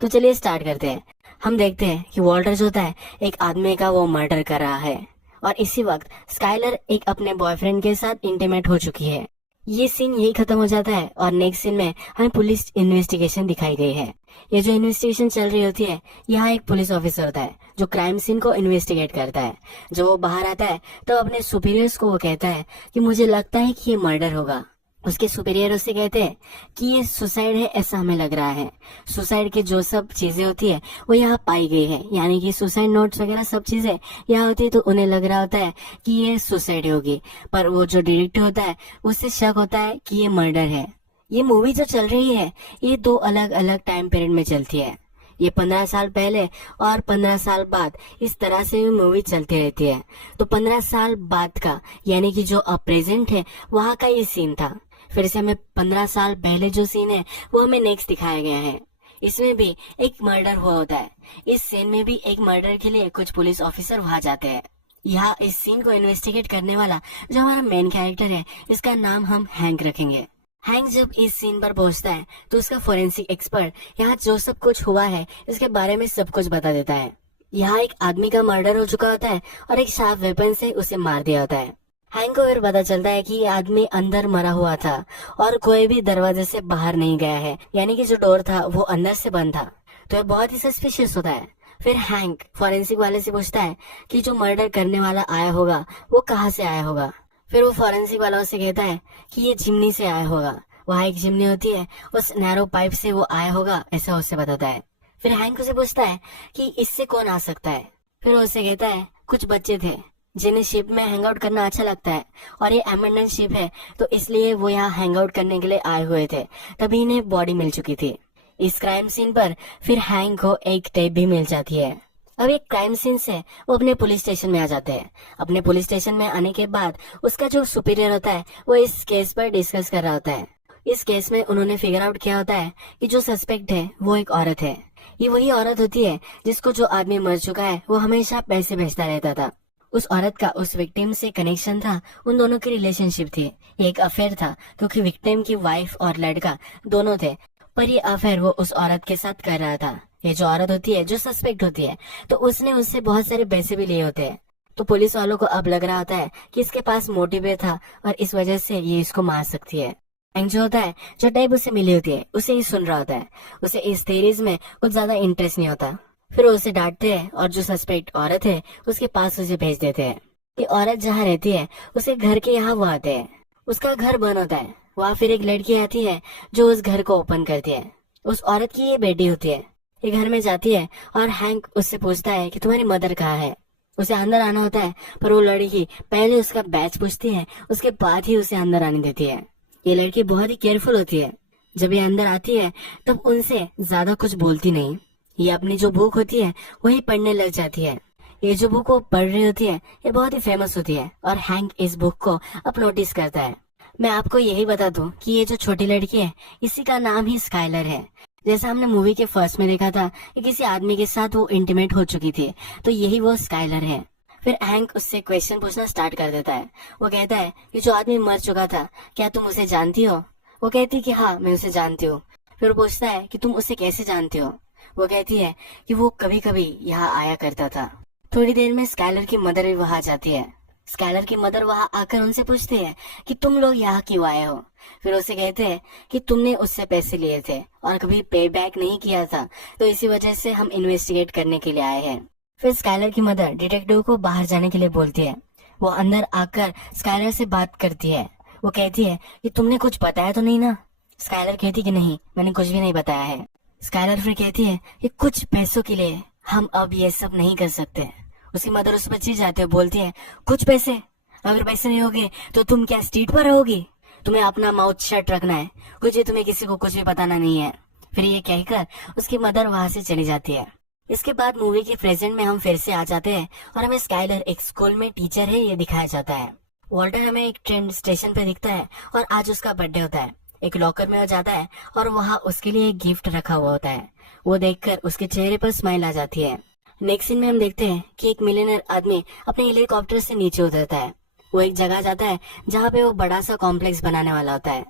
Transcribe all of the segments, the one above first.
तो चलिए स्टार्ट करते हैं। हम देखते हैं कि वॉल्टर जो होता है एक आदमी का वो मर्डर कर रहा है और इसी वक्त स्काइलर एक अपने बॉयफ्रेंड के साथ इंटीमेट हो चुकी है। ये सीन यही खत्म हो जाता है और नेक्स्ट सीन में हमें पुलिस इन्वेस्टिगेशन दिखाई गई है। ये जो इन्वेस्टिगेशन चल रही होती है, यहाँ एक पुलिस ऑफिसर होता है जो क्राइम सीन को इन्वेस्टिगेट करता है। जब वो बाहर आता है तो अपने सुपीरियर्स को वो कहता है कि मुझे लगता है कि ये मर्डर होगा। उसके सुपीरियर उससे कहते हैं कि ये सुसाइड है, ऐसा हमें लग रहा है। सुसाइड की जो सब चीजें होती है वो यहाँ पाई गई है, यानी कि सुसाइड नोट्स वगैरह सब चीजें यहाँ होती है, तो उन्हें लग रहा होता है कि ये सुसाइड होगी। पर वो जो डिटेक्टिव होता है उससे शक होता है कि ये मर्डर है। ये मूवी जो चल रही है ये 2 अलग अलग टाइम पीरियड में चलती है। ये 15 साल पहले और 15 साल बाद, इस तरह से मूवी चलती रहती है। तो 15 साल बाद का यानी कि जो अब प्रेजेंट है वहाँ का ये सीन था। फिर से हमें 15 साल पहले जो सीन है वो हमें नेक्स्ट दिखाया गया है। इसमें भी एक मर्डर हुआ होता है। इस सीन में भी एक मर्डर के लिए कुछ पुलिस ऑफिसर वहां जाते हैं। यहाँ इस सीन को इन्वेस्टिगेट करने वाला जो हमारा मेन कैरेक्टर है, इसका नाम हम हैंक रखेंगे। हैंक जब इस सीन पर पहुंचता है तो उसका फोरेंसिक एक्सपर्ट यहाँ जो सब कुछ हुआ है इसके बारे में सब कुछ बता देता है। यहाँ एक आदमी का मर्डर हो चुका होता है और एक शार्प वेपन से उसे मार दिया होता है। हैंक को फिर पता चलता है कि ये आदमी अंदर मरा हुआ था और कोई भी दरवाजे से बाहर नहीं गया है, यानी कि जो डोर था वो अंदर से बंद था। तो ये बहुत ही सस्पिशियस होता है। फिर हैंक फॉरेंसिक वाले से पूछता है कि जो मर्डर करने वाला आया होगा वो कहाँ से आया होगा। फिर वो फॉरेंसिक वाला उससे कहता है कि ये चिमनी से आया होगा, वहाँ एक चिमनी होती है, उस नैरो पाइप से वो आया होगा, ऐसा उससे बताता है। फिर हैंक उसे पूछता है कि इससे कौन आ सकता है। फिर वो उससे कहता है कुछ बच्चे थे जिन्हें शिप में हैंग आउट करना अच्छा लगता है और ये अबंडन शिप है तो इसलिए वो यहाँ हैंग आउट करने के लिए आए हुए थे, तभी इन्हें बॉडी मिल चुकी थी। इस क्राइम सीन पर फिर हैंक को एक टेप भी मिल जाती है। अब एक क्राइम सीन से वो अपने पुलिस स्टेशन में आ जाते हैं। अपने पुलिस स्टेशन में आने के बाद उसका जो सुपीरियर होता है वो इस केस पर डिस्कस कर रहा होता है। इस केस में उन्होंने फिगर आउट किया होता है कि जो सस्पेक्ट है वो एक औरत है। ये वही औरत होती है जिसको जो आदमी मर चुका है वो हमेशा पैसे भेजता रहता था। उस औरत का उस विक्टिम से कनेक्शन था, उन दोनों की रिलेशनशिप थी, ये एक अफेयर था क्योंकि विक्टिम की वाइफ और लड़का दोनों थे, पर ये अफेयर वो उस औरत के साथ कर रहा था। ये जो औरत होती है जो सस्पेक्ट होती है तो उसने उससे बहुत सारे पैसे भी लिए होते हैं। तो पुलिस वालों को अब लग रहा होता है कि इसके पास मोटिव था और इस वजह से ये इसको मार सकती है। हैंक जो होता है, जो टेप उसे मिली होती है उसे ही सुन रहा होता है, उसे इस थेरीज में कुछ ज्यादा इंटरेस्ट नहीं होता। फिर वो उसे डांटते हैं और जो सस्पेक्ट औरत है उसके पास उसे भेज देते हैं। ये औरत जहाँ रहती है उसे घर के यहाँ वो आते हैं। उसका घर बंद होता है, वहाँ फिर एक लड़की आती है जो उस घर को ओपन करती है। उस औरत की ये बेटी होती है। ये घर में जाती है और हैंक उससे पूछता है कि तुम्हारी मदर कहाँ है। उसे अंदर आना होता है पर वो लड़की पहले उसका बैच पूछती है, उसके बाद ही उसे अंदर आने देती है। ये लड़की बहुत ही केयरफुल होती है। जब ये अंदर आती है तब उनसे ज्यादा कुछ बोलती नहीं, ये अपनी जो बुक होती है वही पढ़ने लग जाती है। ये जो बुक वो पढ़ रही होती है ये बहुत ही फेमस होती है और हैंक इस बुक को अब नोटिस करता है। मैं आपको यही बता दूं कि ये जो छोटी लड़की है इसी का नाम ही स्काइलर है। जैसा हमने मूवी के फर्स्ट में देखा था कि किसी आदमी के साथ वो इंटीमेट हो चुकी थी, तो यही वो स्काइलर है। फिर हैंक उससे क्वेश्चन पूछना स्टार्ट कर देता है। वो कहता है कि जो आदमी मर चुका था क्या तुम उसे जानती हो। वो कहती है कि हाँ मैं उसे जानती हूँ। फिर वो पूछता है कि तुम उसे कैसे जानती हो। वो कहती है कि वो कभी कभी यहाँ आया करता था। थोड़ी देर में स्काइलर की मदर भी वहां जाती है। स्काइलर की मदर वहां आकर उनसे पूछती है कि तुम लोग यहाँ क्यों आए हो। फिर उसे कहते हैं कि तुमने उससे पैसे लिए थे और कभी पे बैक नहीं किया था, तो इसी वजह से हम इन्वेस्टिगेट करने के लिए आए हैं। फिर स्काइलर की मदर डिटेक्टिव को बाहर जाने के लिए बोलती है। वो अंदर आकर स्काइलर से बात करती है। वो कहती है कि तुमने कुछ बताया तो नहीं ना। स्काइलर कहती कि नहीं, मैंने कुछ भी नहीं बताया है। स्काइलर फिर कहती है कि कुछ पैसों के लिए हम अब ये सब नहीं कर सकते। उसकी मदर उस पर चिढ़ जाती है, बोलती है कुछ पैसे, अगर पैसे नहीं होगे तो तुम क्या स्ट्रीट पर रहोगी। तुम्हें अपना माउथ शट रखना है, कुछ भी तुम्हें किसी को कुछ भी बताना नहीं है। फिर ये कहकर उसकी मदर वहां से चली जाती है। इसके बाद मूवी के प्रेजेंट में हम फिर से आ जाते हैं और हमें स्काइलर एक स्कूल में टीचर है ये दिखाया जाता है। वॉल्टर हमें एक ट्रेन स्टेशन पे दिखता है और आज उसका बर्थडे होता है। एक लॉकर में वो जाता है और वहाँ उसके लिए एक गिफ्ट रखा हुआ होता है। वो देखकर उसके चेहरे पर स्माइल आ जाती है। नेक्स्ट सीन में हम देखते हैं कि एक मिलियनर आदमी अपने हेलीकॉप्टर से नीचे उतरता है। वो एक जगह जाता है जहाँ पे वो बड़ा सा कॉम्प्लेक्स बनाने वाला होता है।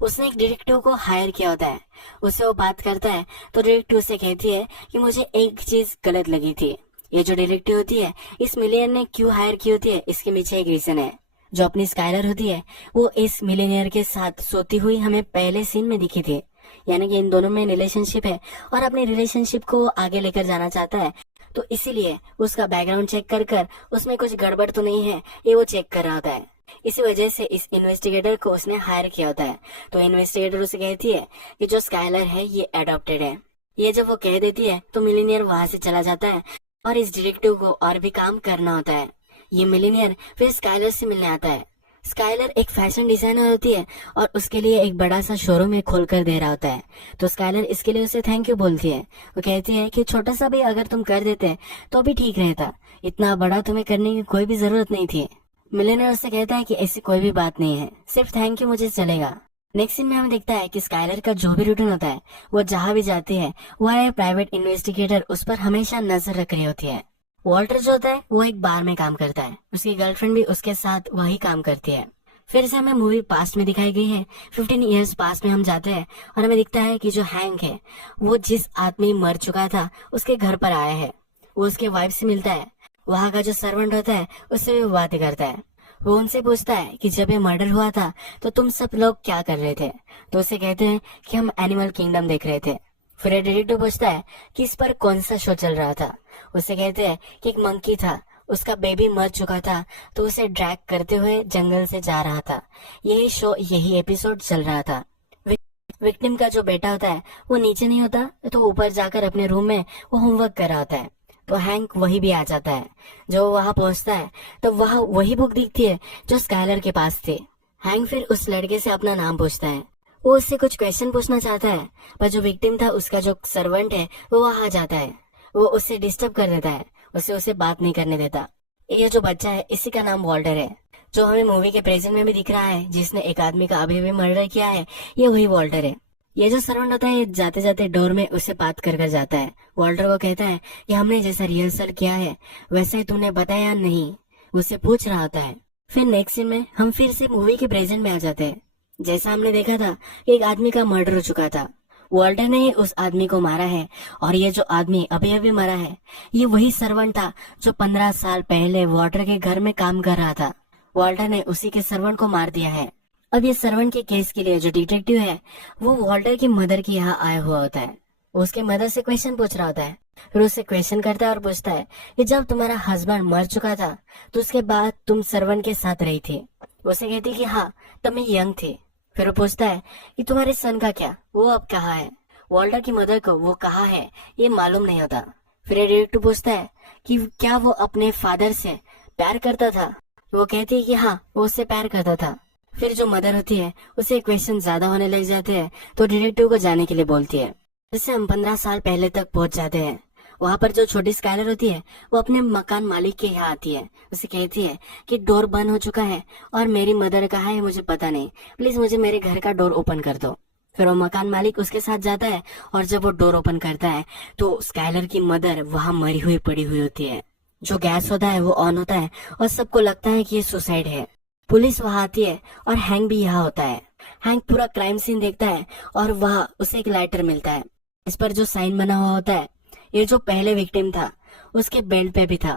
उसने एक डिटेक्टिव को हायर किया होता है। उससे वो बात करता है तो डिटेक्टिव उसे कहती है कि मुझे एक चीज गलत लगी थी। ये जो डिटेक्टिव होती है इस मिलियनर ने क्यों हायर की होती है, इसके पीछे एक रीजन है। जो अपनी स्काइलर होती है वो इस मिलियनियर के साथ सोती हुई हमें पहले सीन में दिखी थी, यानी कि इन दोनों में रिलेशनशिप है और अपनी रिलेशनशिप को आगे लेकर जाना चाहता है। तो इसीलिए उसका बैकग्राउंड चेक कर कर उसमें कुछ गड़बड़ तो नहीं है ये वो चेक कर रहा होता है। इसी वजह से इस इन्वेस्टिगेटर को उसने हायर किया होता है। तो इन्वेस्टिगेटर उसे कहती है कि जो स्काइलर है ये एडॉप्टेड है। ये जब वो कह देती है तो मिलीनियर वहां से चला जाता है और इस डिटेक्टिव को और भी काम करना होता है। ये मिलीनियर फिर स्काइलर से मिलने आता है। स्काइलर एक फैशन डिजाइनर होती है और उसके लिए एक बड़ा सा शोरूम में खोल कर दे रहा होता है। तो स्काइलर इसके लिए उसे थैंक यू बोलती है। वो कहती है कि छोटा सा भी अगर तुम कर देते तो भी ठीक रहता, इतना बड़ा तुम्हें करने की कोई भी जरूरत नहीं थी। मिलियनर उससे कहता है कि ऐसी कोई भी बात नहीं है, सिर्फ थैंक यू मुझे चलेगा। नेक्स्ट सीन में हमें दिखता है कि स्काइलर का जो भी रूटीन होता है वो जहाँ भी जाती है वह प्राइवेट इन्वेस्टिगेटर उस पर हमेशा नजर रख रही होती है। वॉल्टर जो होता है वो एक बार में काम करता है, उसकी गर्लफ्रेंड भी उसके साथ वही काम करती है। फिर से हमें मूवी पास्ट में दिखाई गई है। 15 इयर्स पास्ट में हम जाते हैं और हमें दिखता है कि जो हैंक है वो जिस आदमी मर चुका था उसके घर पर आया है। वो उसके वाइफ से मिलता है। वहाँ का जो सर्वेंट होता है उससे भी बातें करता है। वो उनसे पूछता है कि जब ये मर्डर हुआ था तो तुम सब लोग क्या कर रहे थे। तो उसे कहते हैं कि हम एनिमल किंगडम देख रहे थे। फिर डिटेक्टिव पूछता है कि इस पर कौन सा शो चल रहा था। उसे कहते हैं कि एक मंकी था, उसका बेबी मर चुका था तो उसे ड्रैग करते हुए जंगल से जा रहा था। यही शो यही एपिसोड चल रहा था। विक्टिम का जो बेटा होता है वो नीचे नहीं होता तो ऊपर जाकर अपने रूम में वो होमवर्क कर रहा होता है। तो हैंक वही भी आ जाता है। जो वहां पहुंचता है तो वहां वही बुक दिखती है जो स्काइलर के पास थी। हैंक फिर उस लड़के से अपना नाम पूछता है। वो उससे कुछ क्वेश्चन पूछना चाहता है पर जो विक्टिम था उसका जो सर्वेंट है वो वहां आ जाता है। वो उससे डिस्टर्ब कर देता है, उसे बात नहीं करने देता। ये जो बच्चा है इसी का नाम वॉल्टर है, जो हमें मूवी के प्रेजेंट में भी दिख रहा है, जिसने एक आदमी का अभी भी मर्डर किया है। ये वही वॉल्टर है। ये जो सर्वेंट होता है ये जाते जाते डोर में उससे बात कर जाता है। वॉल्टर को कहता है कि हमने जैसा रिहर्सल किया है वैसा ही तूने बताया या नहीं, उससे पूछ रहा होता है। फिर नेक्स्ट सीन में हम फिर से मूवी के प्रेजेंट में आ जाते हैं। जैसा हमने देखा था एक आदमी का मर्डर हो चुका था, वॉल्टर ने ही उस आदमी को मारा है और ये जो आदमी अभी अभी मरा है ये वही सर्वेंट था जो 15 साल पहले वॉल्टर के घर में काम कर रहा था। वॉल्टर ने उसी के सर्वेंट को मार दिया है। अब ये सर्वेंट के केस के लिए जो डिटेक्टिव है वो वॉल्टर की मदर के यहाँ आया हुआ होता है। उसके मदर से क्वेश्चन पूछ रहा होता है। फिर उससे क्वेश्चन करता है और पूछता है कि जब तुम्हारा हस्बैंड मर चुका था तो उसके बाद तुम सर्वेंट के साथ रही थी। उसे कहती कि हाँ, तब मैं यंग थी। फिर वो पूछता है कि तुम्हारे सन का क्या, वो अब कहाँ है। वॉल्टर की मदर को वो कहाँ है ये मालूम नहीं होता। फिर डिटेक्टिव पूछता है कि क्या वो अपने फादर से प्यार करता था। वो कहती है कि हाँ, वो उससे प्यार करता था। फिर जो मदर होती है उसे क्वेश्चन ज्यादा होने लग जाते हैं तो डिटेक्टिव को जाने के लिए बोलती है। जिससे हम 15 साल पहले तक पहुंच जाते हैं। वहाँ पर जो छोटी स्काइलर होती है वो अपने मकान मालिक के यहाँ आती है। उसे कहती है कि डोर बंद हो चुका है और मेरी मदर कहाँ है मुझे पता नहीं, प्लीज मुझे मेरे घर का डोर ओपन कर दो। फिर वो मकान मालिक उसके साथ जाता है और जब वो डोर ओपन करता है तो स्काइलर की मदर वहाँ मरी हुई पड़ी हुई होती है। जो गैस होता है वो ऑन होता है और सबको लगता है कि ये सुसाइड है। पुलिस वहाँ आती है और हैंक भी यहाँ होता है। हैंक पूरा क्राइम सीन देखता है और वहाँ उसे एक लाइटर मिलता है। इस पर जो साइन बना हुआ होता है ये जो पहले विक्टिम था उसके बेल्ट पे भी था,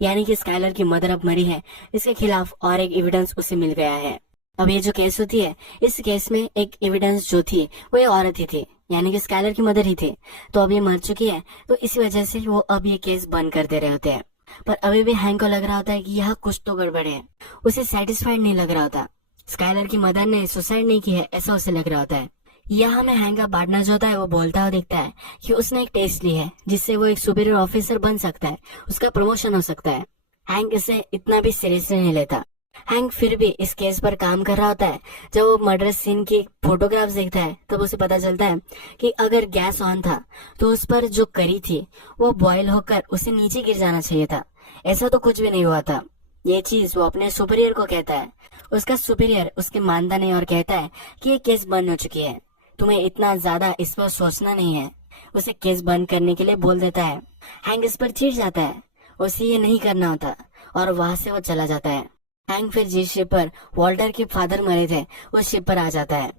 यानी कि स्काइलर की मदर अब मरी है। इसके खिलाफ और एक एविडेंस उसे मिल गया है। अब ये जो केस होती है इस केस में एक एविडेंस जो थी वो ये औरत ही थी, यानी कि स्काइलर की मदर ही थी। तो अब ये मर चुकी है तो इसी वजह से वो अब ये केस बंद कर दे रहे होते हैं। पर अभी भी हैंक को लग रहा होता है कि यहाँ कुछ तो गड़बड़ है। उसे सेटिस्फाइड नहीं लग रहा होता। स्काइलर की मदर ने सुसाइड नहीं की है ऐसा उसे लग रहा होता है। यहाँ हमें हैंक का पार्टनर जो होता है वो बोलता हुआ दिखता है कि उसने एक टेस्ट ली है जिससे वो एक सुपीरियर ऑफिसर बन सकता है, उसका प्रमोशन हो सकता है। हैंक इसे इतना भी सीरियसली नहीं लेता। हैंक फिर भी इस केस पर काम कर रहा होता है। जब वो मर्डर सीन की फोटोग्राफ्स देखता है तब उसे पता चलता है कि अगर गैस ऑन था तो उस पर जो करी थी वो बॉयल होकर उसे नीचे गिर जाना चाहिए था। ऐसा तो कुछ भी नहीं हुआ था। ये चीज वो अपने सुपीरियर को कहता है। उसका सुपीरियर उसके मानता नहीं और कहता है कि ये केस बंद हो चुकी है, तुम्हें इतना ज्यादा इस पर सोचना नहीं है। उसे केस बंद करने के लिए बोल देता है। हैंक इस पर चिढ़ जाता है, उसे ये नहीं करना होता और वहां से वो चला जाता है। हैंक फिर जिस शिप पर वॉल्टर के फादर मरे थे उस शिप पर आ जाता है।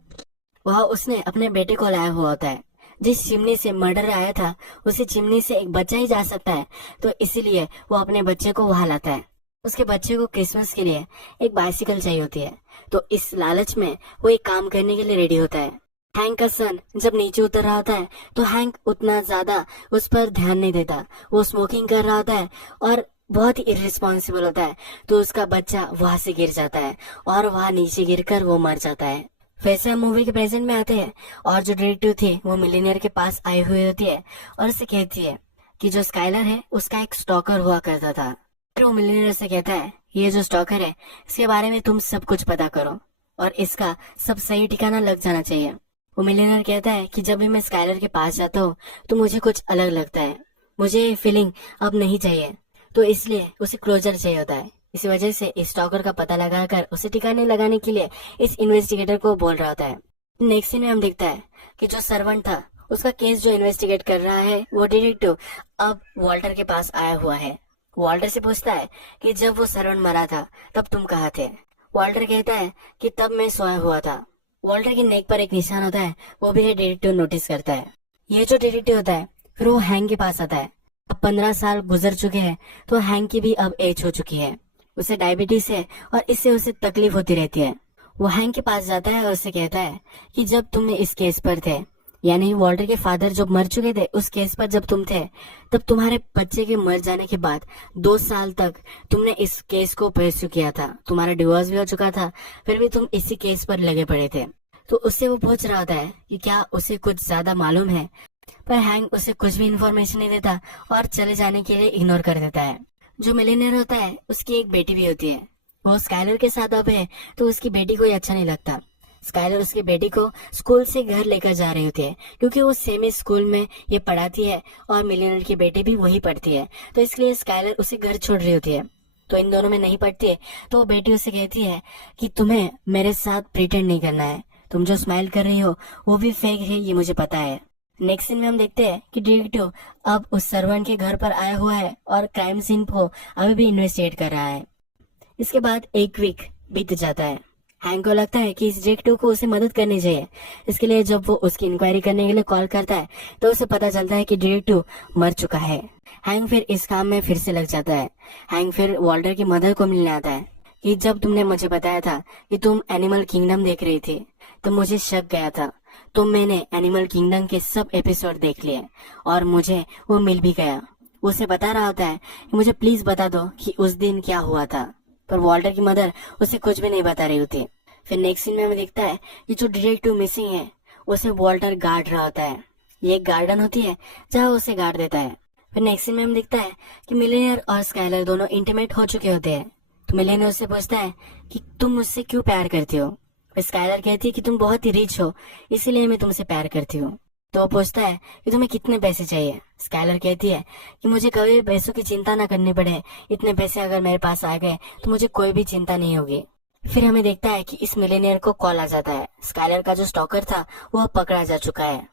वह उसने अपने बेटे को लाया हुआ होता है। जिस चिमनी से मर्डर आया था उसी चिमनी से एक बच्चा ही जा सकता है, तो इसीलिए वो अपने बच्चे को वहां लाता है। उसके बच्चे को क्रिसमस के लिए एक बाइसिकल चाहिए होती है, तो इस लालच में वो एक काम करने के लिए रेडी होता है। हैंक का सन जब नीचे उतर रहा होता है तो हैंक उतना ज्यादा उस पर ध्यान नहीं देता। वो स्मोकिंग कर रहा होता है और बहुत ही इररिस्पॉन्सिबल होता है, तो उसका बच्चा वहां से गिर जाता है और वहां नीचे गिरकर वो मर जाता है। वैसे हम मूवी के प्रेजेंट में आते हैं और जो डिटेक्टिव थी वो मिलीनियर के पास आई हुई होती है और उसे कहती है कि जो स्काइलर है उसका एक स्टॉकर हुआ करता था। फिर वो मिलीनियर से कहता है, ये जो स्टॉकर है इसके बारे में तुम सब कुछ पता करो और इसका सब सही ठिकाना लग जाना चाहिए। वो मिलीनियर कहता है कि जब भी मैं स्काइलर के पास जाता हूँ तो मुझे कुछ अलग लगता है, मुझे ये फीलिंग अब नहीं चाहिए, तो इसलिए उसे क्लोजर चाहिए होता है। इसी वजह से इस स्टॉकर का पता लगाकर उसे ठिकाने लगाने के लिए इस इन्वेस्टिगेटर को बोल रहा होता है। नेक्स्ट सीन में हम देखता है कि जो सर्वेंट था उसका केस जो इन्वेस्टिगेट कर रहा है वो डिटेक्टिव अब वॉल्टर के पास आया हुआ है। वॉल्टर से पूछता है कि जब वो सर्वेंट मरा था तब तुम कहाँ थे। वॉल्टर कहता है कि तब मैं सोया हुआ था। वॉल्टर की नेक पर एक निशान होता है, वो भी डिटेक्टिव नोटिस करता है। ये जो डिटेक्टिव होता है फिर वो हैंक के पास आता है। अब 15 साल गुजर चुके हैं तो हैंक की भी अब एज हो चुकी है, उसे डायबिटीज है और इससे उसे तकलीफ होती रहती है। वो हैंक के पास जाता है और उसे कहता है कि जब तुमने इस केस पर थे, यानी वॉल्टर के फादर जो मर चुके थे उस केस पर जब तुम थे, तब तुम्हारे बच्चे के मर जाने के बाद 2 साल तक तुमने इस केस को परस्यू किया था। तुम्हारा डिवोर्स भी हो चुका था, फिर भी तुम इसी केस पर लगे पड़े थे। तो उससे वो पूछ रहा होता है कि क्या उसे कुछ ज्यादा मालूम है, पर हैंक उसे कुछ भी इन्फॉर्मेशन नहीं देता और चले जाने के लिए इग्नोर कर देता है। जो मिलीनियर होता है उसकी एक बेटी भी होती है। वो स्काइलर के साथ अब है तो उसकी बेटी को ये अच्छा नहीं लगता। स्काइलर उसकी बेटी को स्कूल से घर लेकर जा रही होती है क्योंकि वो सेम स्कूल में ये पढ़ाती है और मिलीनियर की बेटी भी वही पढ़ती है, तो इसलिए स्काइलर उसे घर छोड़ रही होती है। तो इन दोनों में नहीं पढ़ती है, तो वो बेटी उसे कहती है कि तुम्हें मेरे साथ प्रिटेंड नहीं करना है, तुम जो स्माइल कर रही हो वो भी फेक है, ये मुझे पता है। नेक्स्ट सीन में हम देखते हैं कि डिटेक्टिव अब उस सर्वेंट के घर पर आया हुआ है और क्राइम सीन को अभी भी इन्वेस्टिगेट कर रहा है। इसके बाद एक वीक बीत जाता है। हैंक को लगता है कि इस डिटेक्टिव को उसे मदद करनी चाहिए। इसके लिए जब वो उसकी इंक्वायरी करने के लिए कॉल करता है तो उसे पता चलता है कि डिटेक्टिव मर चुका है। हैंक फिर इस काम में फिर से लग जाता है। हैंक फिर वॉल्टर की मदर को मिलने आता है कि जब तुमने मुझे बताया था कि तुम एनिमल किंगडम देख रही थी तो मुझे शक गया था, तो मैंने एनिमल किंगडम के सब एपिसोड देख लिए और मुझे वो मिल भी गया। उसे बता रहा होता है कि मुझे प्लीज बता दो कि उस दिन क्या हुआ था, पर वॉल्टर की मदर उसे कुछ भी नहीं बता रही होती। फिर नेक्स्ट सीन में हमें दिखता है कि जो डिटेक्टिव मिसिंग है उसे वॉल्टर गार्ड रहा होता है। ये एक गार्डन होती है जहाँ उसे गार्ड देता है। फिर नेक्स्ट सीन में हमें दिखता है कि मिलीनियर और स्काइलर दोनों इंटीमेट हो चुके होते हैं। तो मिलीनियर उससे पूछता है कि तुम मुझसे क्यों प्यार करती हो। स्काइलर कहती है कि तुम बहुत ही रिच हो इसीलिए मैं तुमसे प्यार करती हूँ। तो वो पूछता है कि तुम्हें कितने पैसे चाहिए। स्काइलर कहती है कि मुझे कभी पैसों की चिंता ना करनी पड़े, इतने पैसे अगर मेरे पास आ गए तो मुझे कोई भी चिंता नहीं होगी। फिर हमें देखता है कि इस मिलीनियर को कॉल आ जाता है। स्काइलर का जो स्टॉकर था वो अब पकड़ा जा चुका है।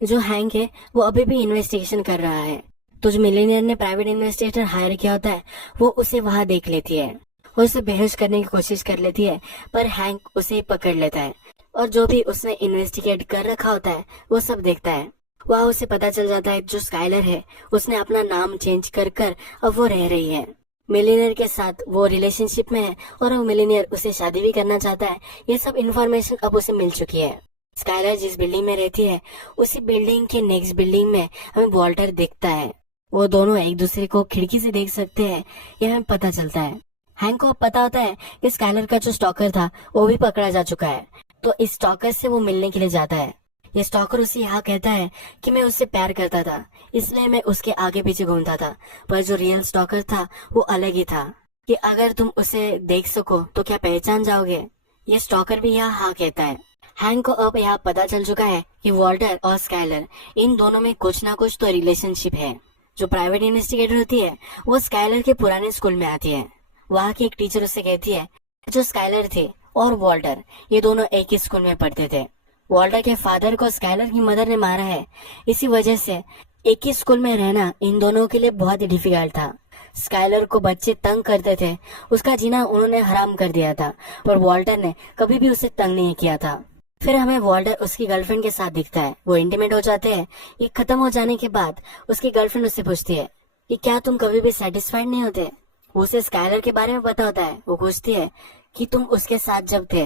जो हैंक है वो अभी भी इन्वेस्टिगेशन कर रहा है। तो जो मिलीनियर ने प्राइवेट इन्वेस्टिगेटर हायर किया होता है वो उसे वहां देख लेती है, वो उसे बेहोश करने की कोशिश कर लेती है, पर हैंक उसे पकड़ लेता है और जो भी उसने इन्वेस्टिगेट कर रखा होता है वो सब देखता है। वहाँ उसे पता चल जाता है जो स्काइलर है उसने अपना नाम चेंज कर कर अब वो रह रही है मिलीनियर के साथ, वो रिलेशनशिप में है और वो मिलीनियर उसे शादी भी करना चाहता है। ये सब इन्फॉर्मेशन अब उसे मिल चुकी है। स्काइलर जिस बिल्डिंग में रहती है उसी बिल्डिंग के नेक्स्ट बिल्डिंग में हमें वॉल्टर दिखता है। वो दोनों एक दूसरे को खिड़की से देख सकते हैं, यह हमें पता चलता है। हैंक को अब पता होता है कि स्काइलर का जो स्टॉकर था वो भी पकड़ा जा चुका है, तो इस स्टॉकर से वो मिलने के लिए जाता है। ये स्टॉकर उसे यहाँ कहता है कि मैं उससे प्यार करता था इसलिए मैं उसके आगे पीछे घूमता था, पर जो रियल स्टॉकर था वो अलग ही था कि अगर तुम उसे देख सको तो क्या पहचान जाओगे। ये स्टॉकर भी यहाँ हाँ कहता है। हैंक को अब यहाँ पता चल चुका है कि वॉल्टर और स्काइलर इन दोनों में कुछ ना कुछ तो रिलेशनशिप है। जो प्राइवेट इन्वेस्टिगेटर होती है वो स्काइलर के पुराने स्कूल में आती है। वहाँ की एक टीचर उससे कहती है जो स्काइलर थे और वॉल्टर ये दोनों एक ही स्कूल में पढ़ते थे। वॉल्टर के फादर को स्काइलर की मदर ने मारा है, इसी वजह से एक ही स्कूल में रहना इन दोनों के लिए बहुत ही डिफिकल्ट था। स्काइलर को बच्चे तंग करते थे, उसका जीना उन्होंने हराम कर दिया था, पर वॉल्टर ने कभी भी उसे तंग नहीं किया था। फिर हमें वॉल्टर उसकी गर्लफ्रेंड के साथ दिखता है, वो इंटीमेट हो जाते हैं। ये खत्म हो जाने के बाद उसकी गर्लफ्रेंड उससे पूछती है कि क्या तुम कभी भी सेटिस्फाइड नहीं होते। उसे स्काइलर के बारे में पता होता है। वो पूछती है कि तुम उसके साथ जब थे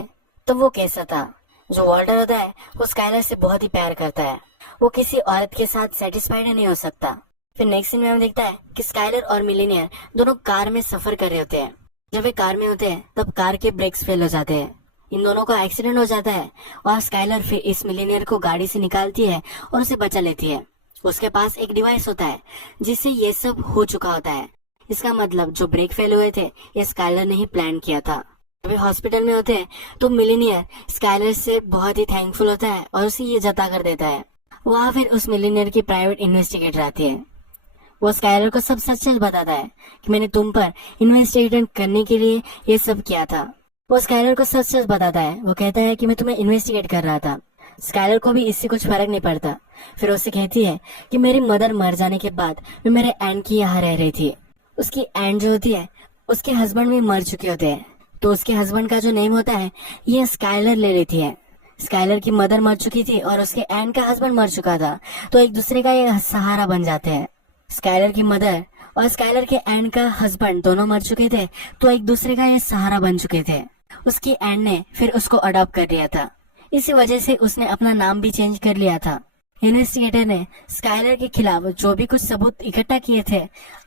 तो वो कैसा था। जो वॉल्टर होता है वो स्काइलर से बहुत ही प्यार करता है, वो किसी औरत के साथ सेटिस्फाइड नहीं हो सकता। फिर नेक्स्ट सीन में हमें दिखता है कि स्काइलर और मिलीनियर दोनों कार में सफर कर रहे होते हैं। जब वे कार में होते हैं तब कार के ब्रेक्स फेल हो जाते हैं। इन दोनों को एक्सीडेंट हो जाता है और स्काइलर फिर इस मिलीनियर को गाड़ी से निकालती है और उसे बचा लेती है। उसके पास एक डिवाइस होता है जिससे ये सब हो चुका होता है। इसका मतलब जो ब्रेक फेल हुए थे ये स्काइलर ने ही प्लान किया था। वे हॉस्पिटल में होते हैं तो मिलीनियर स्काइलर से बहुत ही थैंकफुल होता है और उसे ये जता कर देता है। वहाँ फिर उस मिलीनियर की प्राइवेट इन्वेस्टिगेटर आती है। वो स्काइलर को सब सच सच बताता है कि मैंने तुम पर इन्वेस्टिगेट करने के लिए ये सब किया था। वो स्काइलर को सच सच बताता है। वो कहता है कि मैं तुम्हें इन्वेस्टिगेट कर रहा था। स्काइलर को भी इससे कुछ फर्क नहीं पड़ता। फिर उससे कहती है कि मेरी मदर मर जाने के बाद मैं मेरे एंड की यहाँ रह रही थी। उसकी एंड जो होती है उसके हस्बैंड भी मर चुके होते हैं, तो उसके हस्बैंड का जो नेम होता है ये स्काइलर ले लेती है। स्काइलर की मदर मर चुकी थी और उसके एंड का हस्बैंड मर चुका था, तो एक दूसरे का ये सहारा बन जाते हैं। स्काइलर की मदर और स्काइलर के एंड का हस्बैंड दोनों मर चुके थे, तो एक दूसरे का ये सहारा बन चुके थे। उसकी एंड ने फिर उसको अडॉप्ट कर लिया था। इसी वजह से उसने अपना नाम भी चेंज कर लिया था। इन्वेस्टिगेटर ने स्काइलर के खिलाफ जो भी कुछ सबूत इकट्ठा किए थे,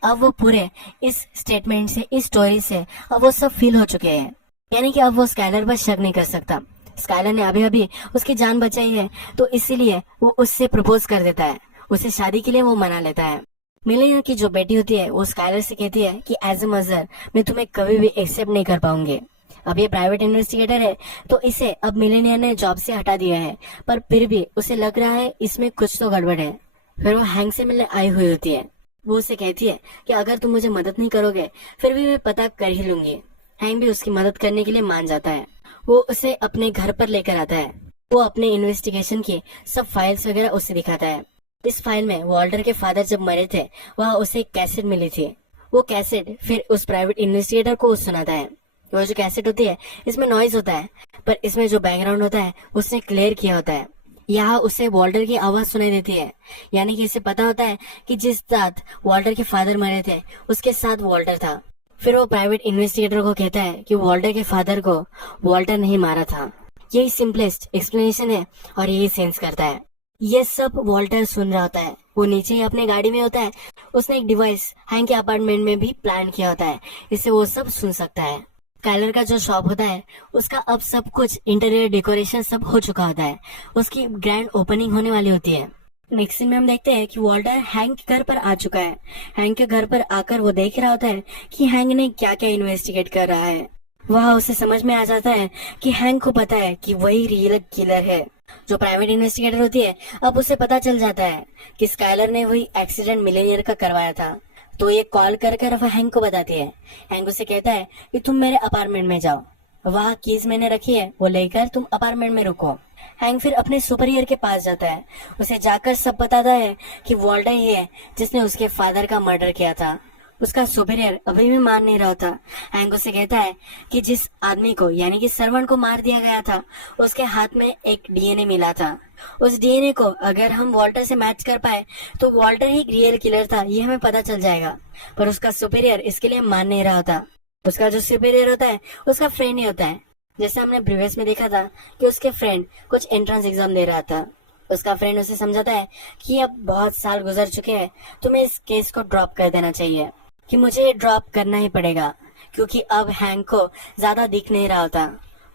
अब वो पूरे इस स्टेटमेंट से, इस स्टोरी से अब वो सब फील हो चुके हैं। यानी कि अब वो स्काइलर पर शक नहीं कर सकता। स्काइलर ने अभी अभी उसकी जान बचाई है, तो इसीलिए वो उससे प्रपोज कर देता है। उसे शादी के लिए वो मना लेता है। मिलीनियर की जो बेटी होती है वो स्काइलर से कहती है कि एज ए मदर मैं तुम्हें कभी भी एक्सेप्ट नहीं कर पाऊंगी। अब ये प्राइवेट इन्वेस्टिगेटर है तो इसे अब मिलीनियर ने जॉब से हटा दिया है, पर फिर भी उसे लग रहा है इसमें कुछ तो गड़बड़ है। फिर वो हैंक से मिलने आई हुई होती है। वो उसे कहती है कि अगर तुम मुझे मदद नहीं करोगे फिर भी मैं पता कर ही लूंगी। हैंक भी उसकी मदद करने के लिए मान जाता है। वो उसे अपने घर पर लेकर आता है। वो अपने इन्वेस्टिगेशन की सब फाइल्स वगैरह उसे दिखाता है। इस फाइल में वॉल्टर के फादर जब मरे थे वहाँ उसे एक कैसेट मिली थी। वो कैसेट फिर उस प्राइवेट इन्वेस्टिगेटर को सुनाता है। वो जो कैसेट होती है इसमें नॉइज होता है, पर इसमें जो बैकग्राउंड होता है उसने क्लियर किया होता है। यहाँ उसे वॉल्टर की आवाज सुनाई देती है, यानी कि इसे पता होता है कि जिस साथ वॉल्टर के फादर मरे थे उसके साथ वॉल्टर था। फिर वो प्राइवेट इन्वेस्टिगेटर को कहता है कि वॉल्टर के फादर को वॉल्टर नहीं मारा था। यही सिंपलेस्ट एक्सप्लेनेशन है और यही सेंस करता है। ये सब वॉल्टर सुन रहा होता है। वो नीचे ही अपने गाड़ी में होता है। उसने एक डिवाइस हैंक के अपार्टमेंट में भी प्लान किया होता है, इससे वो सब सुन सकता है। स्काइलर का जो शॉप होता है उसका अब सब कुछ इंटीरियर डेकोरेशन सब हो चुका होता है। उसकी ग्रैंड ओपनिंग होने वाली होती है। नेक्स्ट सीन में हम देखते हैं कि वॉल्टर हैंक के घर पर आ चुका है। हैंक के घर पर आकर वो देख रहा होता है कि हैंक ने क्या क्या इन्वेस्टिगेट कर रहा है। वह उसे समझ में आ जाता है कि हैंक को पता है कि वही रियल किलर है। जो प्राइवेट इन्वेस्टिगेटर होती है अब उसे पता चल जाता है कि स्काइलर ने वही एक्सीडेंट मिलीनियर का करवाया था, तो ये कॉल कर कर वह हैंक को बताती है। हैंक उसे कहता है कि तुम मेरे अपार्टमेंट में जाओ, वहाँ कीज मैंने रखी है, वो लेकर तुम अपार्टमेंट में रुको। हैंक फिर अपने सुपरियर के पास जाता है। उसे जाकर सब बताता है कि वॉल्टर ही है जिसने उसके फादर का मर्डर किया था। उसका सुपीरियर अभी भी मान नहीं रहा था। हैंक उसे कहता है कि जिस आदमी को यानी कि सर्वेंट को मार दिया गया था उसके हाथ में एक डीएनए मिला था। उस डीएनए को अगर हम वॉल्टर से मैच कर पाए तो वॉल्टर ही रियल किलर था, ये हमें पता चल जाएगा। पर उसका सुपीरियर इसके लिए मान नहीं रहा था। उसका जो सुपीरियर होता है उसका फ्रेंड ही होता है। जैसे हमने प्रीवियस में देखा था कि उसके फ्रेंड कुछ एंट्रेंस एग्जाम दे रहा था। उसका फ्रेंड उसे समझाता है कि अब बहुत साल गुजर चुके हैं, तुम्हें इस केस को ड्रॉप कर देना चाहिए, कि मुझे ये ड्रॉप करना ही पड़ेगा क्योंकि अब हैंक को ज्यादा दिख नहीं रहा होता,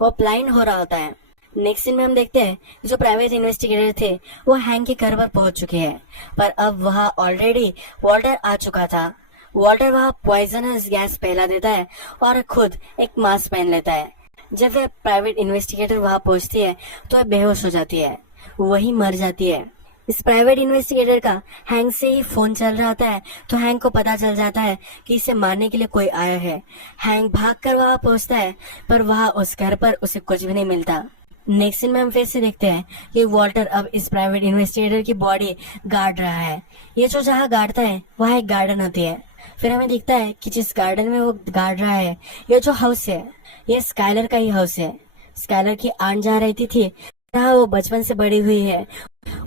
वो ब्लाइंड हो रहा होता है। नेक्स्ट सीन में हम देखते हैं जो प्राइवेट इन्वेस्टिगेटर थे वो हैंक के घर पर पहुंच चुके हैं, पर अब वहाँ ऑलरेडी वॉल्टर आ चुका था। वॉल्टर वहाँ पॉइजनस गैस फैला देता है और खुद एक मास्क पहन लेता है। जब वह प्राइवेट इन्वेस्टिगेटर वहाँ पहुंचती है तो वह बेहोश हो जाती है, वही मर जाती है। इस प्राइवेट इन्वेस्टिगेटर का हैंक से ही फोन चल रहा होता है, तो हैंक को पता चल जाता है कि इसे मारने के लिए कोई आया है। हैंक भागकर वहाँ पहुंचता है, पर वहाँ उस घर पर उसे कुछ भी नहीं मिलता। नेक्स्ट सीन में हम फिर से देखते हैं कि वॉल्टर अब इस प्राइवेट इन्वेस्टिगेटर की बॉडी गाड़ रहा है। ये जो जहाँ गाड़ता है वहाँ एक गार्डन होती है। फिर हमें दिखता है कि जिस गार्डन में वो गाड़ रहा है, ये जो हाउस है ये स्काइलर का ही हाउस है। स्काइलर की आंट जा रही थी जहाँ वो बचपन से बड़ी हुई है,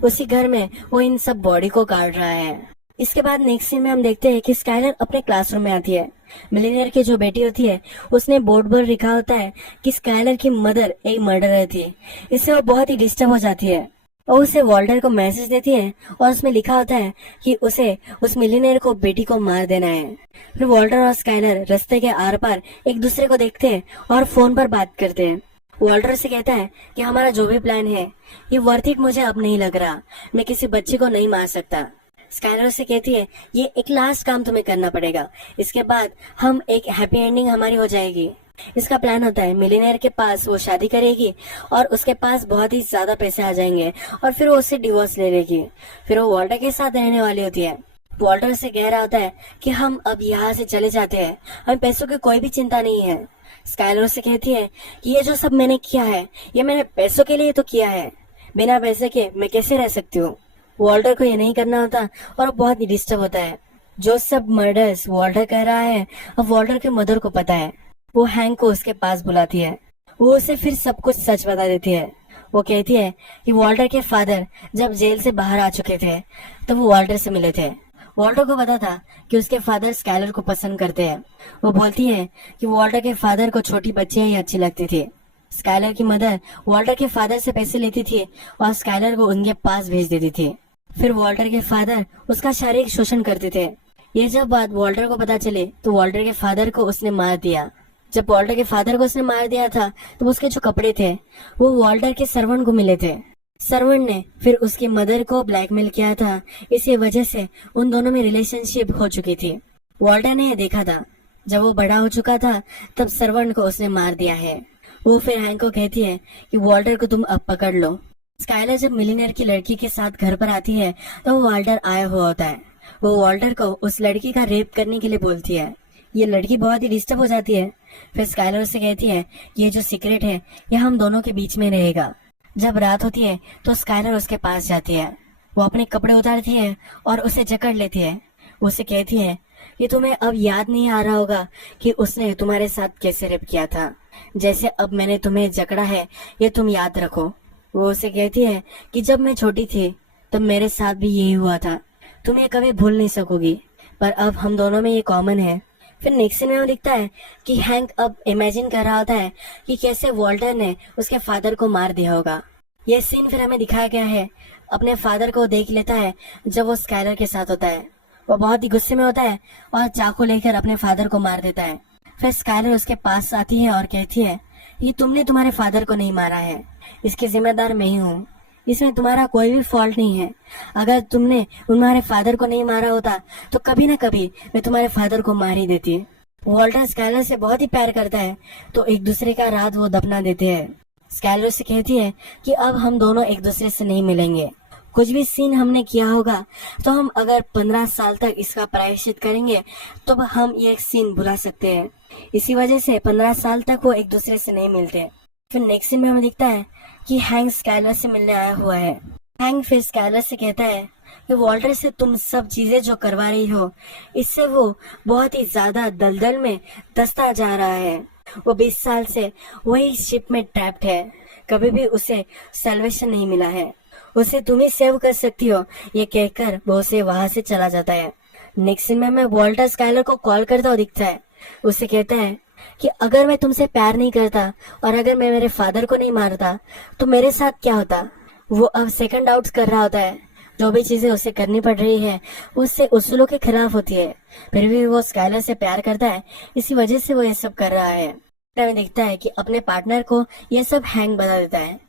उसी घर में वो इन सब बॉडी को काट रहा है। इसके बाद नेक्स्ट सीन में हम देखते हैं कि स्काइलर अपने क्लासरूम में आती है। मिलीनियर की जो बेटी होती है उसने बोर्ड पर लिखा होता है कि स्काइलर की मदर एक मर्डरर थी। इससे वो बहुत ही डिस्टर्ब हो जाती है और उसे वॉल्टर को मैसेज देती है और उसमें लिखा होता है कि उसे उस मिलीनियर को बेटी को मार देना है। फिर वॉल्टर और स्काइलर रास्ते के आर पार एक दूसरे को देखते हैं और फोन पर बात करते हैं। वॉल्टर से कहता है कि हमारा जो भी प्लान है ये वर्थ इट मुझे अब नहीं लग रहा, मैं किसी बच्चे को नहीं मार सकता। स्काइलर से कहती है ये एक लास्ट काम तुम्हें करना पड़ेगा, इसके बाद हम एक हैप्पी एंडिंग हमारी हो जाएगी। इसका प्लान होता है मिलीनियर के पास वो शादी करेगी और उसके पास बहुत ही ज्यादा पैसे आ जाएंगे और फिर वो उससे डिवोर्स ले लेगी। फिर वो वॉल्टर के साथ रहने वाली होती है। वॉल्टर से कह रहा होता है कि हम अब यहाँ से चले जाते हैं, हमें पैसों की कोई भी चिंता नहीं है। स्काइलर से कहती है कि ये जो सब मैंने किया है ये मैंने पैसों के लिए तो किया है, बिना पैसे के मैं कैसे रह सकती हूँ। वॉल्टर को ये नहीं करना होता और वो बहुत ही डिस्टर्ब होता है। जो सब मर्डर्स वॉल्टर कर रहा है अब वॉल्टर के मदर को पता है। वो हैंक को उसके पास बुलाती है, वो उसे फिर सब कुछ सच बता देती है। वो कहती है कि वॉल्टर के फादर जब जेल से बाहर आ चुके थे तब वो वॉल्टर से मिले थे। वॉल्टर को पता था कि उसके फादर स्काइलर को पसंद करते हैं। वो बोलती है कि वॉल्टर के फादर को छोटी बच्चियां ही अच्छी लगती थी। स्काइलर की मदर वॉल्टर के फादर से पैसे लेती थी और स्काइलर को उनके पास भेज देती थी। फिर वॉल्टर के फादर उसका शारीरिक शोषण करते थे। ये जब बात वॉल्टर को पता चले तो वॉल्टर के फादर को उसने मार दिया। जब वॉल्टर के फादर को उसने मार दिया था तो उसके जो कपड़े थे वो वॉल्टर के सर्वेंट को मिले थे। सर्वेंट ने फिर उसकी मदर को ब्लैकमेल किया था, इसी वजह से उन दोनों में रिलेशनशिप हो चुकी थी। वॉल्टर ने यह देखा था। जब वो बड़ा हो चुका था तब सर्वेंट को उसने मार दिया है। वो फिर हैंक को कहती है कि वॉल्टर को तुम अब पकड़ लो। स्काइलर जब मिलीनियर की लड़की के साथ घर पर आती है तो वॉल्टर आया हुआ होता है। वो वॉल्टर को उस लड़की का रेप करने के लिए बोलती है। ये लड़की बहुत ही डिस्टर्ब हो जाती है। फिर स्काइलर से कहती है ये जो सीक्रेट है ये हम दोनों के बीच में रहेगा। जब रात होती है तो स्काइलर उसके पास जाती है। वो अपने कपड़े उतारती है और उसे जकड़ लेती है। उसे कहती है ये तुम्हें अब याद नहीं आ रहा होगा कि उसने तुम्हारे साथ कैसे रेप किया था, जैसे अब मैंने तुम्हें जकड़ा है ये तुम याद रखो। वो उसे कहती है कि जब मैं छोटी थी तब मेरे साथ भी यही हुआ था, तुम ये कभी भूल नहीं सकोगी, पर अब हम दोनों में ये कॉमन है। फिर नेक्स्ट सीन में दिखता है कि हैंक अब इमेजिन कर रहा होता है कि कैसे वॉल्टर ने उसके फादर को मार दिया होगा। यह सीन फिर हमें दिखाया गया है। अपने फादर को देख लेता है जब वो स्काइलर के साथ होता है। वो बहुत ही गुस्से में होता है और चाकू लेकर अपने फादर को मार देता है। फिर स्काइलर उसके पास आती है और कहती है ये तुमने तुम्हारे फादर को नहीं मारा है, इसकी जिम्मेदार मैं ही हूँ, इसमें तुम्हारा कोई भी फॉल्ट नहीं है। अगर तुमने तुम्हारे फादर को नहीं मारा होता तो कभी ना कभी मैं तुम्हारे फादर को मार ही देती। वॉल्टर स्काइलर से बहुत ही प्यार करता है तो एक दूसरे का रात वो दफना देते हैं। स्काइलर से कहती है कि अब हम दोनों एक दूसरे से नहीं मिलेंगे। कुछ भी सीन हमने किया होगा तो हम अगर 15 साल तक इसका प्रायश्चित करेंगे तो हम ये सीन भुला सकते हैं। इसी वजह से 15 साल तक वो एक दूसरे से नहीं मिलते। फिर नेक्स्ट सीन में हमें दिखता है कि हैंक स्काइलर से मिलने आया हुआ है। हैंक फिर स्काइलर से कहता है कि वॉल्टर से तुम सब चीजें जो करवा रही हो इससे वो बहुत ही ज्यादा दलदल में दसता जा रहा है। वो 20 साल से वही शिप में ट्रैप्ड है, कभी भी उसे सैल्वेशन नहीं मिला है, उसे तुम ही सेव कर सकती हो। ये कहकर वो उसे वहां से चला जाता है। नेक्स्ट सीन में वॉल्टर स्काइलर को कॉल करता हुआ दिखता है। उसे कहता है कि अगर मैं तुमसे प्यार नहीं करता और अगर मैं मेरे फादर को नहीं मारता तो मेरे साथ क्या होता। वो अब सेकंड डाउट्स कर रहा होता है। जो भी चीजें उसे करनी पड़ रही है उससे उसूलों के खिलाफ होती है, फिर भी वो स्काइलर से प्यार करता है, इसी वजह से वो ये सब कर रहा है। हमें दिखता है कि अपने पार्टनर को ये सब हैंक बता देता है।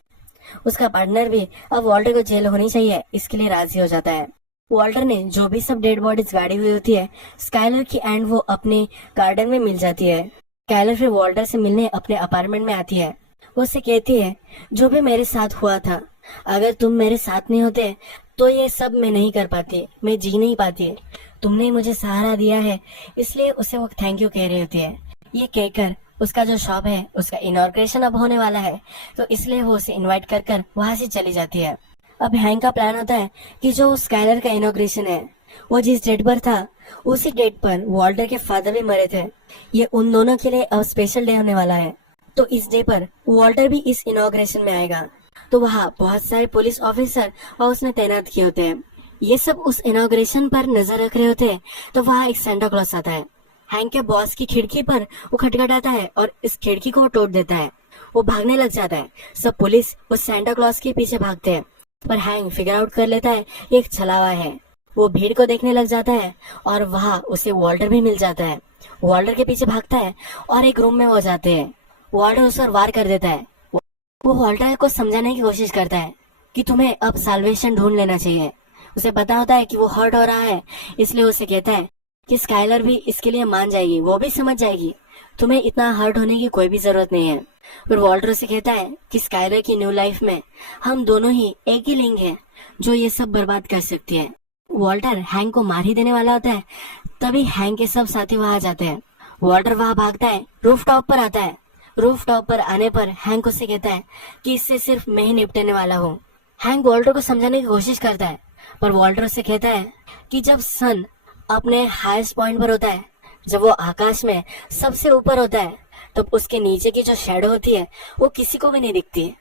उसका पार्टनर भी अब वॉल्टर को जेल होनी चाहिए इसके लिए राजी हो जाता है। वॉल्टर ने जो भी सब डेड बॉडीज गाड़ी हुई होती है स्काइलर की एंड वो अपने गार्डन में मिल जाती है। स्काइलर फिर वॉल्टर से मिलने अपने अपार्टमेंट में आती है। वो उससे कहती है जो भी मेरे साथ हुआ था अगर तुम मेरे साथ नहीं होते तो ये सब मैं नहीं कर पाती, मैं जी नहीं पाती, तुमने मुझे सहारा दिया है, इसलिए उसे वो थैंक यू कह रही होती है। ये कहकर उसका जो शॉप है उसका इनॉग्रेशन अब होने वाला है तो इसलिए वो उसे इनवाइट कर कर वहां से चली जाती है। अब हैंक का प्लान होता है कि जो स्काइलर का इनॉग्रेशन है वो जिस डेट पर था उसी डेट पर वॉल्टर के फादर भी मरे थे। ये उन दोनों के लिए अब स्पेशल डे होने वाला है तो इस डे पर वॉल्टर भी इस इनॉग्रेशन में आएगा। तो वहाँ बहुत सारे पुलिस ऑफिसर और उसने तैनात किए होते हैं। ये सब उस इनॉग्रेशन पर नजर रख रहे होते हैं। तो वहाँ एक सेंटा क्लॉस आता है। हैंक के बॉस की खिड़की पर वो खटखटाता है और इस खिड़की को वो तोड़ देता है। वो भागने लग जाता है। सब पुलिस उस सेंटा क्लॉस के पीछे भागते हैं, पर हैंक फिगर आउट कर लेता है ये एक छलावा है। वो भीड़ को देखने लग जाता है और वहाँ उसे वॉल्टर भी मिल जाता है। वॉल्टर के पीछे भागता है और एक रूम में वो जाते हैं। वॉल्टर उस पर वार कर देता है। वो वॉल्टर को समझाने की कोशिश करता है कि तुम्हें अब साल्वेशन ढूंढ लेना चाहिए। उसे पता होता है कि वो हर्ट हो रहा है, इसलिए उसे कहता है कि स्काइलर भी इसके लिए मान जाएगी, वो भी समझ जाएगी, तुम्हें इतना हर्ट होने की कोई भी जरूरत नहीं है। फिर वॉल्टर उसे कहता है कि स्काइलर की न्यू लाइफ में हम दोनों ही एक ही लिंक है जो ये सब बर्बाद कर सकती है। वॉल्टर हैंक को मार ही देने वाला होता है, तभी हैंक के सब साथी वहां आ जाते हैं। वॉल्टर वहां भागता है, रूफ टॉप पर आता है। रूफ टॉप पर आने पर हैंक उसे कहता है कि इससे सिर्फ मैं ही निपटने वाला हूँ। हैंक वॉल्टर को समझाने की कोशिश करता है, पर वॉल्टर उसे कहता है कि जब सन अपने हाईएस्ट पॉइंट पर होता है, जब वो आकाश में सबसे ऊपर होता है, तब उसके नीचे की जो शैडो होती है वो किसी को भी नहीं दिखती।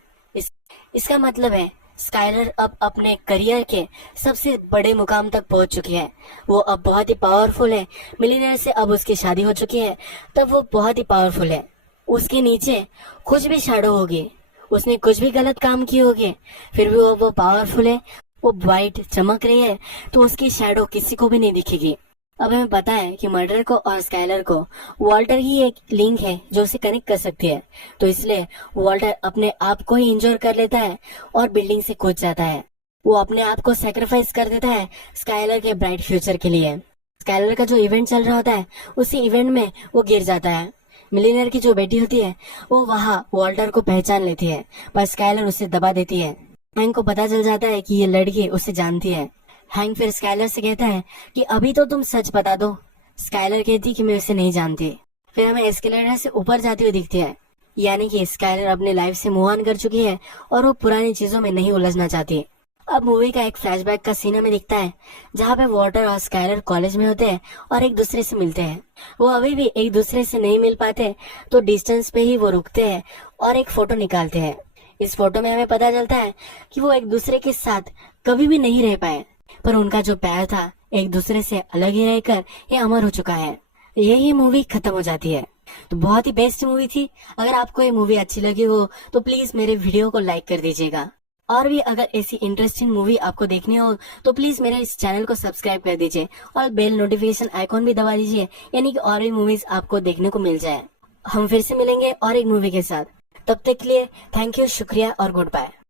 इसका मतलब है स्काइलर अब अपने करियर के सबसे बड़े मुकाम तक पहुंच चुकी है। वो अब बहुत ही पावरफुल है। मिलीनियर से अब उसकी शादी हो चुकी है, तब वो बहुत ही पावरफुल है। उसके नीचे कुछ भी शैडो होगी, उसने कुछ भी गलत काम किए होंगे, फिर भी वो पावरफुल है। वो ब्राइट चमक रही है, तो उसकी शैडो किसी को भी नहीं दिखेगी। अब हमें पता है कि मर्डर को और स्काइलर को वॉल्टर ही एक लिंक है जो उसे कनेक्ट कर सकती है। तो इसलिए वॉल्टर अपने आप को ही इंजोर कर लेता है और बिल्डिंग से कूद जाता है। वो अपने आप को सेक्रीफाइस कर देता है स्काइलर के ब्राइट फ्यूचर के लिए। स्काइलर का जो इवेंट चल रहा होता है, उसी इवेंट में वो गिर जाता है। मिलीनियर की जो बेटी होती है वो वहाँ वॉल्टर को पहचान लेती है, पर स्काइलर उसे दबा देती है। हैंक को पता चल जाता है कि ये लड़की उसे जानती है। हैंक फिर स्काइलर से कहता है कि अभी तो तुम सच बता दो। स्काइलर कहती कि मैं उसे नहीं जानती। फिर हमें एस्केलेटर से ऊपर जाती हुई दिखती है, यानी कि स्काइलर अपने लाइफ से मूव ऑन कर चुकी है और वो पुरानी चीजों में नहीं उलझना चाहती। अब मूवी का एक फ्लैशबैक का सीन हमें दिखता है, जहाँ पे वॉल्टर और स्काइलर कॉलेज में होते हैं और एक दूसरे से मिलते हैं। वो अभी भी एक दूसरे से नहीं मिल पाते, तो डिस्टेंस पे ही वो रुकते हैं और एक फोटो निकालते हैं। इस फोटो में हमें पता चलता है कि वो एक दूसरे के साथ कभी भी नहीं रह पाए, पर उनका जो प्यार था एक दूसरे से अलग ही रहकर ये अमर हो चुका है। यही मूवी खत्म हो जाती है। तो बहुत ही बेस्ट मूवी थी। अगर आपको ये मूवी अच्छी लगी हो तो प्लीज मेरे वीडियो को लाइक कर दीजिएगा, और भी अगर ऐसी इंटरेस्टिंग मूवी आपको देखनी हो तो प्लीज मेरे इस चैनल को सब्सक्राइब कर दीजिए और बेल नोटिफिकेशन आइकॉन भी दबा दीजिए, यानी कि और भी मूवीज आपको देखने को मिल जाए। हम फिर से मिलेंगे और एक मूवी के साथ। तब तक के लिए थैंक यू, शुक्रिया और गुड बाय।